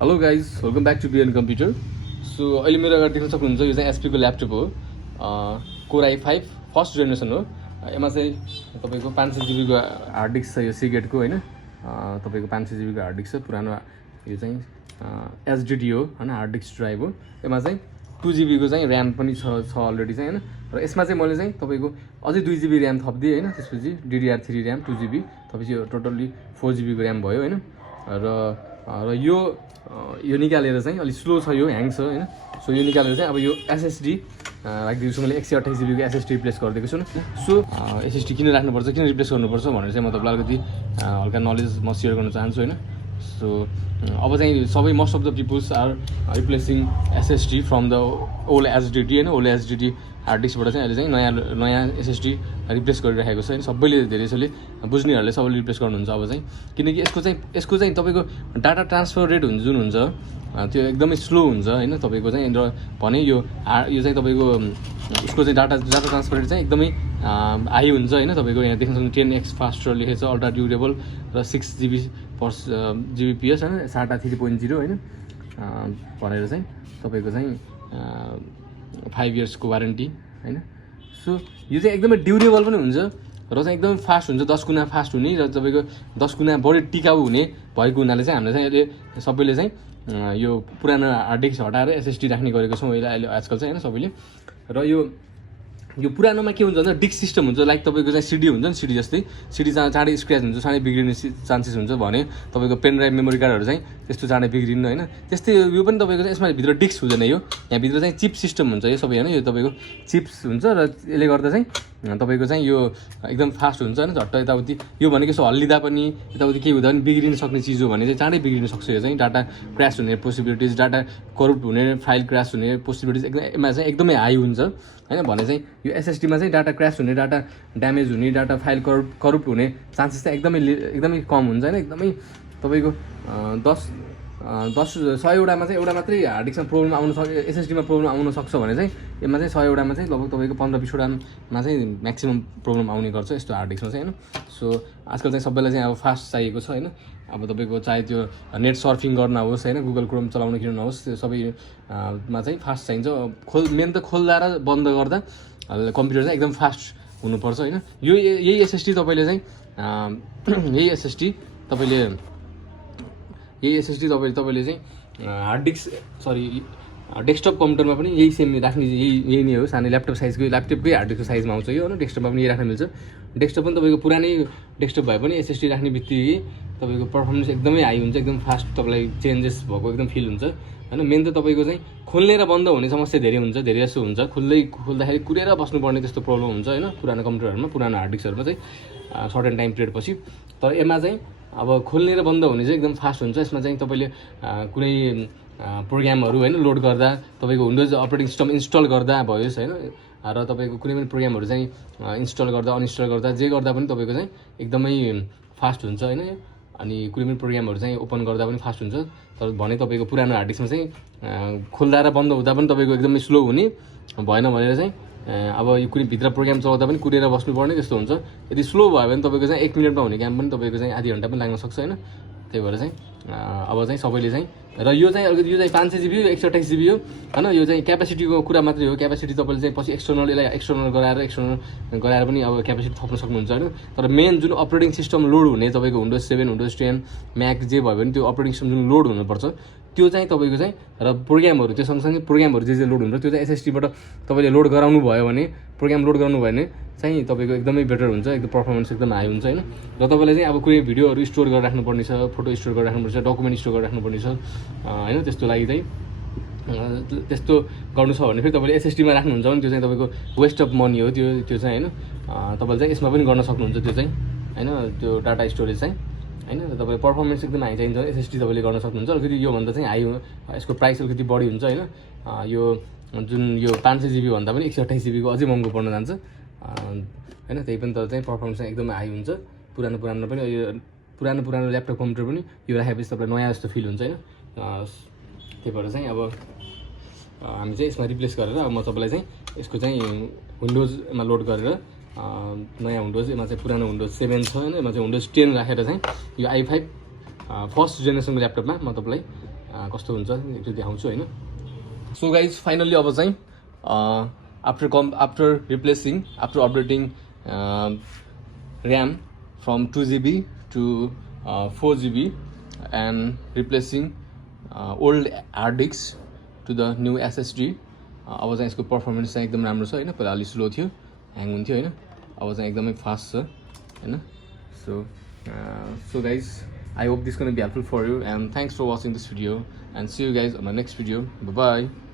Hello guys welcome back to BN computer. So अहिले मेरो अगाडि देख्न सक्नुहुन्छ यो चाहिँ एचपीको ल्यापटप हो। कोर i5 फर्स्ट जेनेरेसन हो। यसमा चाहिँ तपाईँको 500 जीबीको हार्ड डिस्क छ, यो सिगेटको होइन। तपाईँको 500 जीबीको हार्ड डिस्क छ, पुरानो यो चाहिँ एसडीडी हो होइन, हार्ड डिस्क ड्राइभ हो। यसमा चाहिँ 2 जीबीको चाहिँ ऱ्याम पनि छ अलरेडी चाहिँ होइन। र यसमा चाहिँ मैले चाहिँ तपाईँको अझै 2 जीबी ऱ्याम थपिदिएँ होइन। त्यसपछि DDR3 ऱ्याम 2 जीबी थपेपछि यो टोटल्ली 4 जीबीको ऱ्याम भयो होइन। र यो निकालेर चाहिँ अलिक स्लो छ, यो ह्याङ छ होइन। सो यो निकालेर चाहिँ अब यो SSD राखिदिएको छु मैले। 128 जीबीको SSD रिप्लेस गरिदिएको छु। सो SSD किन राख्नुपर्छ, किन रिप्लेस गर्नुपर्छ भनेर चाहिँ म तपाईँलाई अलिकति हल्का नलेज म सेयर गर्न चाहन्छु होइन। सो अब चाहिँ सबै most of the peoples are replacing SSD from the old SSD होइन। ओल्ड SSD हार्ड डिस्कबाट चाहिँ अहिले चाहिँ नयाँ SSD रिप्लेस गरिरहेको छ होइन। सबैले धेरै जसले बुझ्नेहरूले सबैले रिप्लेस गर्नुहुन्छ अब चाहिँ, किनकि यसको चाहिँ तपाईँको डाटा ट्रान्सफर रेट जुन हुन्छ त्यो एकदमै स्लो हुन्छ होइन तपाईँको चाहिँ। र भने यो चाहिँ तपाईँको उसको चाहिँ डाटा ट्रान्सफर रेट चाहिँ एकदमै हाई हुन्छ होइन। तपाईँको यहाँ देख्न सक्नुहुन्छ 10x फास्टर लेखेको छ, अल्ट्रा ड्युरेबल र 6 Gbps होइन, SATA 3.0 होइन भनेर चाहिँ तपाईँको चाहिँ 5 इयर्सको वारेन्टी होइन। सो यो चाहिँ एकदमै ड्युरेबल पनि हुन्छ र चाहिँ एकदमै फास्ट हुन्छ, 10 गुणा फास्ट हुने र तपाईँको 10 गुणा बढी टिकाउ हुने भएको हुनाले चाहिँ हामीले चाहिँ अहिले सबैले चाहिँ यो पुरानो हार्ड डिस्क हटाएर SSD राख्ने गरेको छौँ अहिले आजकल चाहिँ होइन सबैले। र यो पुरानोमा के हुन्छ भन्दा डिस्क सिस्टम हुन्छ, लाइक तपाईँको चाहिँ CD हुन्छ नि, CD जस्तै। CD चाँडै स्क्रैच हुन्छ, चाँडै बिग्रिने चान्सेस हुन्छ भने तपाईँको पेन ड्राइभ मेमोरी कार्डहरू चाहिँ त्यस्तो चाँडै बिग्रिन्न होइन। त्यस्तै यो पनि तपाईँको चाहिँ यसमा भित्र डिस्क हुँदैन, यहाँभित्र चाहिँ चिप सिस्टम हुन्छ यो सबै होइन। यो तपाईँको चिप्स हुन्छ र यसले गर्दा चाहिँ तपाईँको चाहिँ यो एकदम फास्ट हुन्छ होइन। झट्ट यताउति यो भनेको यसो हल्लिँदा पनि यताउति केही हुँदा पनि बिग्रिन सक्ने चिज हो भने चाहिँ चाँडै बिग्रिन सक्छ यो चाहिँ। डाटा क्रास हुने पोसिबिलिटिज, डाटा करप्ट हुने, फाइल क्रास हुने पोसिबिलिटिज यसमा चाहिँ एकदमै हाई हुन्छ होइन। भने चाहिँ यो SSDमा चाहिँ डाटा क्रास हुने, डाटा ड्यामेज हुने, डाटा फाइल करप्ट हुने चान्सेस चाहिँ एकदमै कम हुन्छ होइन। एकदमै तपाईँको 100वटामा चाहिँ एउटा मात्रै हार्ड डिस्कमा प्रब्लम आउन सक्छ, SSDमा प्रब्लम आउन सक्छ भने चाहिँ यसमा चाहिँ 100वटामा चाहिँ लगभग तपाईँको 15-20वटामा चाहिँ म्याक्सिमम् प्रब्लम आउने गर्छ यस्तो हार्ड डिस्कमा चाहिँ होइन। सो आजकल चाहिँ सबैलाई चाहिँ अब फास्ट चाहिएको छ होइन। अब तपाईँको चाहे त्यो नेट सर्फिङ गर्न होस् होइन, गुगल क्रोम चलाउन किन नहोस्, त्यो सबैमा चाहिँ फास्ट चाहिन्छ। मेन त खोल्दा र बन्द गर्दा कम्प्युटर चाहिँ एकदम फास्ट हुनुपर्छ होइन। यही SSD तपाईँले चाहिँ तपाईँले चाहिँ हार्ड डिस्क डेस्कटप कम्प्युटरमा पनि यही सेम राख्ने यही नै हो। सानो ल्यापटपकै हार्ड डिस्कको साइजमा आउँछ यो होइन। डेस्कटपमा पनि यही राख्न मिल्छ। डेस्कटप पनि तपाईँको पुरानै डेस्कटप भए पनि SSD राख्ने बित्तिकै तपाईँको पर्फर्मेन्स एकदमै हाई हुन्छ, एकदम फास्ट तपाईँलाई चेन्जेस भएको एकदम फिल हुन्छ होइन। मेन त तपाईँको चाहिँ खोल्ने र बन्द हुने समस्या धेरै हुन्छ, धेरै जस्तो हुन्छ। खोल्दाखेरि कुरेर बस्नुपर्ने त्यस्तो प्रब्लम हुन्छ होइन पुरानो कम्प्युटरहरूमा, पुरानो हार्ड डिस्कहरूमा चाहिँ सर्टेन टाइम पिरियड पछि। तर यसमा चाहिँ अब खोल्ने र बन्द हुने चाहिँ एकदम फास्ट हुन्छ। यसमा चाहिँ तपाईँले कुनै प्रोग्रामहरू होइन लोड गर्दा, तपाईँको विन्डोज अपरेटिङ सिस्टम इन्स्टल गर्दा भयोस् होइन, र तपाईँको कुनै पनि प्रोग्रामहरू चाहिँ इन्स्टल गर्दा अनइन्स्टल गर्दा जे गर्दा पनि तपाईँको चाहिँ एकदमै फास्ट हुन्छ होइन। अनि कुनै पनि प्रोग्रामहरू चाहिँ ओपन गर्दा पनि फास्ट हुन्छ। तर भने तपाईँको पुरानो हार्ड डिस्कमा चाहिँ खोल्दा र बन्द हुँदा पनि तपाईँको एकदमै स्लो हुने भएन भनेर चाहिँ अब यो कुनै भित्र प्रोग्राम चलाउँदा पनि कुरेर बस्नुपर्ने त्यस्तो हुन्छ। यदि स्लो भयो भने तपाईँको चाहिँ 1 मिनटमा हुने काम पनि तपाईँको चाहिँ आधी घन्टा पनि लाग्न सक्छ होइन। त्यही भएर चाहिँ अब चाहिँ सबैले चाहिँ र यो चाहिँ 500 GB हो, 128 GB हो होइन। यो चाहिँ क्यापेसिटीको कुरा मात्रै हो। क्यापेसिटी तपाईँले चाहिँ पछि एक्सटर्नल गराएर पनि अब क्यापेसिटी थप्न सक्नुहुन्छ होइन। तर मेन जुन अपरेटिङ सिस्टम लोड हुने तपाईँको विन्डोज 7, विन्डोज 10, म्याक जे भयो भने त्यो अपरेटिङ सिस्टम जुन लोड हुनुपर्छ त्यो चाहिँ तपाईँको चाहिँ र प्रोग्रामहरू त्यो सँगसँगै प्रोग्रामहरू जे लोड हुन्छ त्यो चाहिँ SSDबाट तपाईँले लोड गराउनु भयो भने, प्रोग्राम लोड गराउनु भयो भने चाहिँ तपाईँको एकदमै बेटर हुन्छ, एकदम पर्फर्मेन्स एकदम हाई हुन्छ होइन। र तपाईँलाई चाहिँ अब कुनै भिडियोहरू स्टोर गरेर राख्नुपर्ने छ, फोटो स्टोर गरेर राख्नुपर्छ, डकुमेन्ट स्टोर गरेर राख्नुपर्ने छ होइन। त्यस्तो लागि चाहिँ त्यस्तो गर्नु छ भने फेरि तपाईँले SSDमा राख्नुहुन्छ भने त्यो चाहिँ तपाईँको वेस्ट अफ मनी हो त्यो चाहिँ होइन। तपाईँले चाहिँ यसमा पनि गर्न सक्नुहुन्छ त्यो चाहिँ होइन, त्यो डाटा स्टोरेज चाहिँ होइन। तपाईँले पर्फर्मेन्स एकदम हाई चाहिन्छ SSD तपाईँले गर्न सक्नुहुन्छ। अलिकति योभन्दा चाहिँ हाई यसको प्राइस अलिकति बढी हुन्छ होइन। यो जुन यो 500 GB भन्दा पनि 128 GB को अझै महँगो पर्न जान्छ होइन। त्यही पनि तर चाहिँ पर्फर्मेन्स चाहिँ एकदमै हाई हुन्छ। पुरानो पनि यो पुरानो ल्यापटप कम्प्युटर पनि यो राखेपछि तपाईँलाई नयाँ जस्तो फिल हुन्छ होइन। त्यही भएर चाहिँ अब हामी चाहिँ यसमा रिप्लेस गरेर अब म तपाईँलाई चाहिँ यसको चाहिँ विन्डोजमा लोड गरेर नयाँ विन्डोज, यसमा चाहिँ पुरानो विन्डोज 7 छ होइन, यसमा चाहिँ विन्डोज 10 राखेर चाहिँ यो i5 फर्स्ट जेनेरेसनको ल्यापटपमा म तपाईँलाई कस्तो हुन्छ त्यो देखाउँछु होइन. सो गाइज फाइनल्ली अब चाहिँ after replacing after updating RAM from 2GB to 4GB and replacing old hard disks to the new SSD. अब चाहिँ यसको पर्फर्मेन्स चाहिँ एकदम राम्रो छ होइन. पहिला अलिक स्लो थियो, ह्याङ हुन्थ्यो होइन. अब चाहिँ एकदमै फास्ट छ होइन. So guys, I hope this is going to be helpful for you, and thanks for watching this video, and see you guys on my next video. Bye bye.